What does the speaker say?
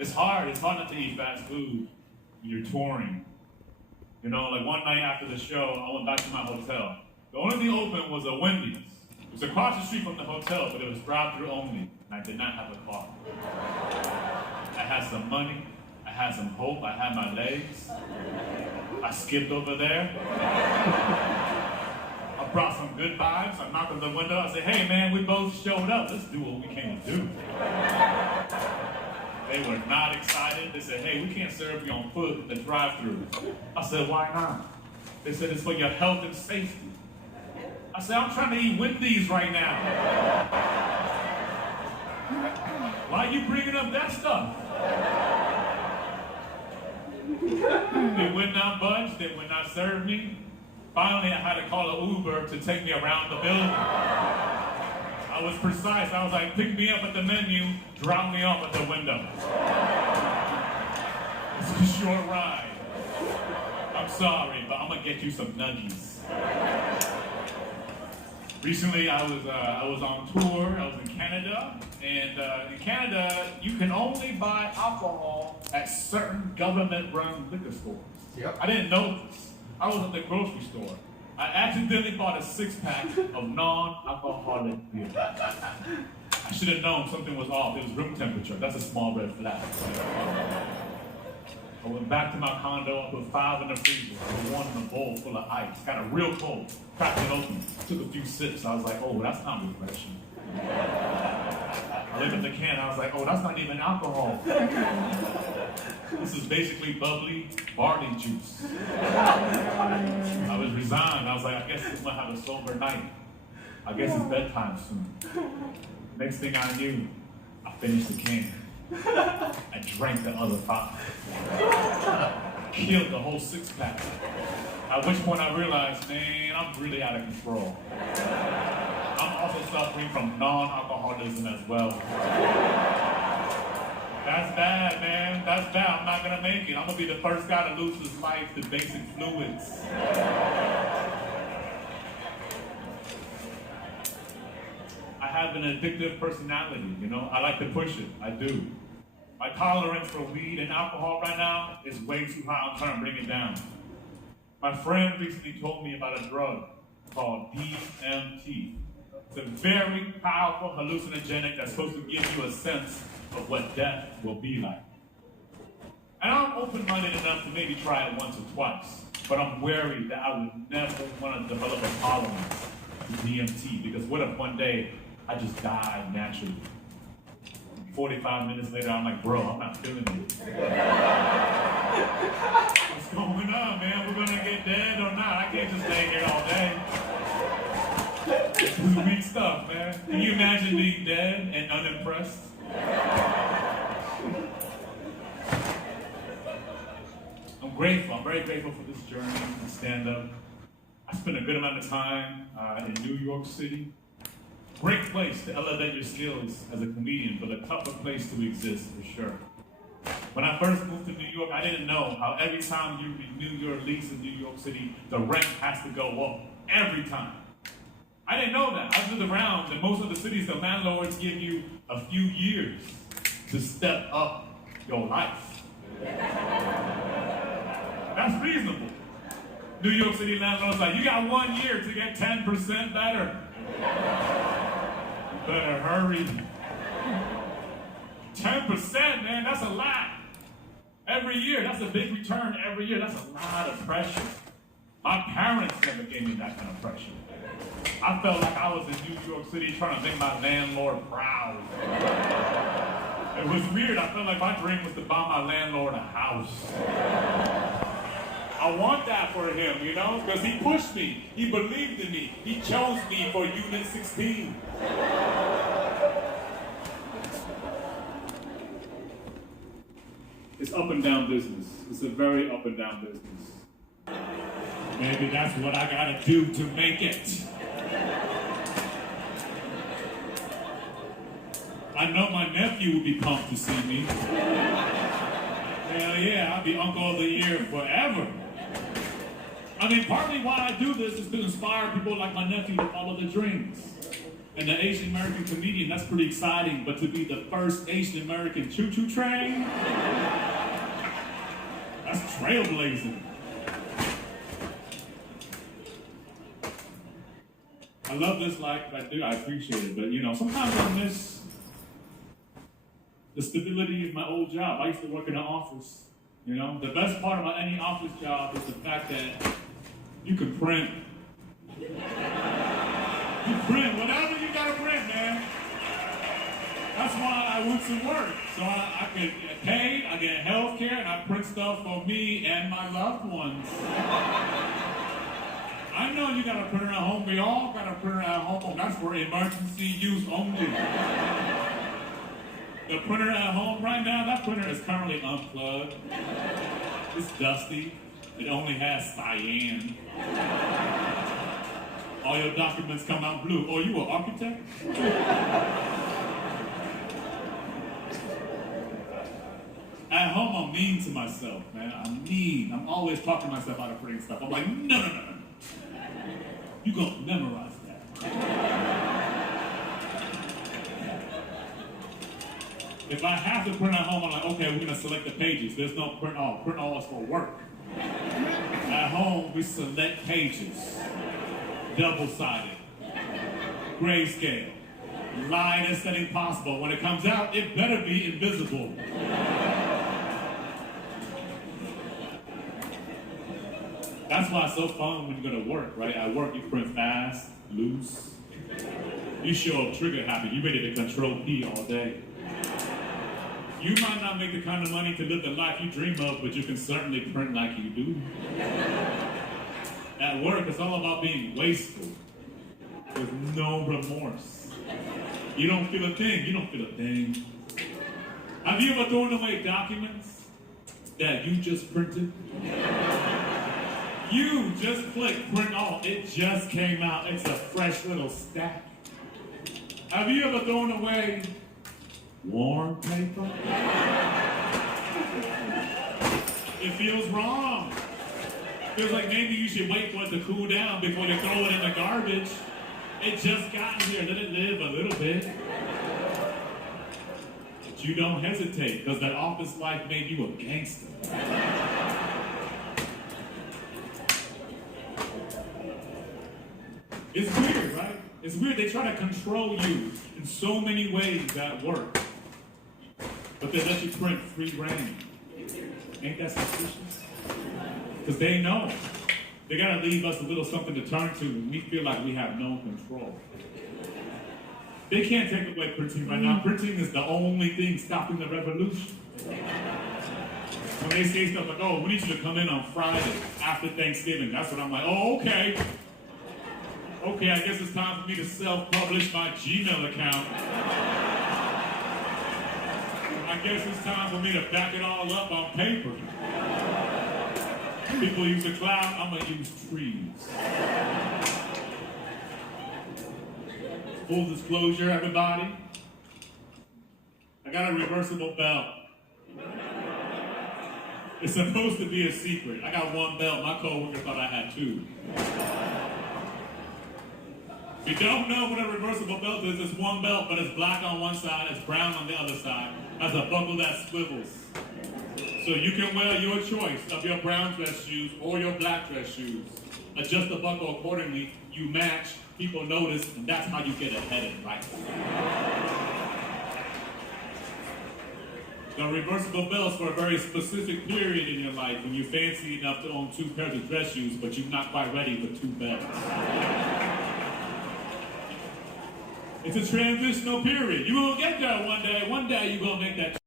It's hard not to eat fast food when you're touring. You know, like one night after the show, I went back to my hotel. The only thing open was a Wendy's. It was across the street from the hotel, but it was drive-through only, and I did not have a car. I had some money, I had some hope, I had my legs. I skipped over there. I brought some good vibes. I knocked on the window. I said, hey man, we both showed up. Let's do what we came to do. They were not excited. They said, hey, we can't serve you on foot in the drive-thru. I said, why not? They said, it's for your health and safety. I said, I'm trying to eat Wendy's right now. Why are you bringing up that stuff? They would not budge. They would not serve me. Finally, I had to call an Uber to take me around the building. I was precise. I was like, pick me up at the menu, drop me off at the window. It's a short ride. I'm sorry, but I'm gonna get you some nuggies. Recently, I was on tour. I was in Canada, and in Canada, you can only buy alcohol at certain government-run liquor stores. Yep. I didn't know this. I was at the grocery store. I accidentally bought a 6-pack of non-alcoholic beer. I should have known something was off. It was room temperature. That's a small red flag. I went back to my condo. I put 5 in the freezer. I put 1 in a bowl full of ice. Got it real cold. Cracked it open. Took a few sips. I was like, oh, that's not refreshing. I looked at the can. I was like, oh, that's not even alcohol. This is basically bubbly barley juice. I was resigned. I was like, I guess I'm gonna have a sober night. I guess it's bedtime soon. Next thing I knew, I finished the can. I drank the other 5. Killed the whole 6-pack. At which point I realized, man, I'm really out of control. I'm also suffering from non-alcoholism as well. That's bad, man. That's bad. I'm not gonna make it. I'm gonna be the first guy to lose his life to basic fluids. I have an addictive personality, you know? I like to push it. I do. My tolerance for weed and alcohol right now is way too high. I'm trying to bring it down. My friend recently told me about a drug called DMT. It's a very powerful hallucinogenic that's supposed to give you a sense of what death will be like. And I'm open-minded enough to maybe try it once or twice, but I'm wary that I would never want to develop a tolerance to DMT, because what if one day I just die naturally? 45 minutes later, I'm like, bro, I'm not feeling it. What's going on, man? We're gonna get dead or not? I can't just stay here all day. This is weak stuff, man. Can you imagine being dead and unimpressed? I'm grateful. I'm very grateful for this journey and stand-up. I spent a good amount of time in New York City. Great place to elevate your skills as a comedian, but a tougher place to exist for sure. When I first moved to New York, I didn't know how every time you renew your lease in New York City, the rent has to go up every time. I didn't know that. I was around, and most of the cities, the landlords give you a few years to step up your life. That's reasonable. New York City landlords like, you got 1 year to get 10% better. You better hurry. 10%, man, that's a lot. Every year, that's a big return every year. That's a lot of pressure. My parents never gave me that kind of pressure. I felt like I was in New York City trying to make my landlord proud. It was weird. I felt like my dream was to buy my landlord a house. I want that for him, you know, because he pushed me. He believed in me. He chose me for Unit 16. It's up and down business. It's a very up and down business. Maybe that's what I gotta do to make it. I know my nephew will be pumped to see me. Hell yeah, I'll be Uncle of the Year forever. I mean, partly why I do this is to inspire people like my nephew to follow their dreams. And the Asian American comedian, that's pretty exciting, but to be the first Asian American choo-choo train, that's trailblazing. I love this life, I do, I appreciate it, but sometimes I miss the stability of my old job. I used to work in an office. The best part about any office job is the fact that you can print. You print whatever you gotta print, man. That's why I went to work. So I could get paid, I get health care, and I print stuff for me and my loved ones. I know you got a printer at home. We all got a printer at home. That's for emergency use only. The printer at home right now, that printer is currently unplugged. It's dusty. It only has cyan. All your documents come out blue. Oh, you an architect? At home, I'm mean to myself, man. I'm mean. I'm always talking myself out of printing stuff. I'm like, no. You gonna memorize that. If I have to print at home, I'm like, okay, we're gonna select the pages. There's no print all. Print all is for work. At home, we select pages. Double-sided. Grayscale. Lightest setting possible. When it comes out, it better be invisible. That's why it's so fun when you go to work, right? At work, you print fast, loose. You show up trigger happy. You ready to control P all day. You might not make the kind of money to live the life you dream of, but you can certainly print like you do. At work, it's all about being wasteful with no remorse. You don't feel a thing. You don't feel a thing. Have you ever thrown away documents that you just printed? You just click print all. It just came out. It's a fresh little stack. Have you ever thrown away warm paper? It feels wrong. Feels like maybe you should wait for it to cool down before you throw it in the garbage. It just got here. Let it live a little bit. But you don't hesitate because that office life made you a gangster. It's weird, right? It's weird. They try to control you in so many ways at work. But they let you print free reign. Ain't that suspicious? Because they know. They got to leave us a little something to turn to when we feel like we have no control. They can't take away printing right now. Printing is the only thing stopping the revolution. When they say stuff like, oh, we need you to come in on Friday after Thanksgiving. That's what I'm like, oh, okay. Okay, I guess it's time for me to self-publish my Gmail account. I guess it's time for me to back it all up on paper. People use the cloud, I'm gonna use trees. Full disclosure, everybody. I got a reversible belt. It's supposed to be a secret. I got one belt, my coworker thought I had two. If you don't know what a reversible belt is, it's one belt, but it's black on one side, it's brown on the other side. Has a buckle that swivels. So you can wear your choice of your brown dress shoes or your black dress shoes. Adjust the buckle accordingly, you match, people notice, and that's how you get ahead in life. The reversible belt's for a very specific period in your life when you're fancy enough to own 2 pairs of dress shoes, but you're not quite ready for 2 belts. It's a transitional period. You're going to get there one day. One day you're going to make that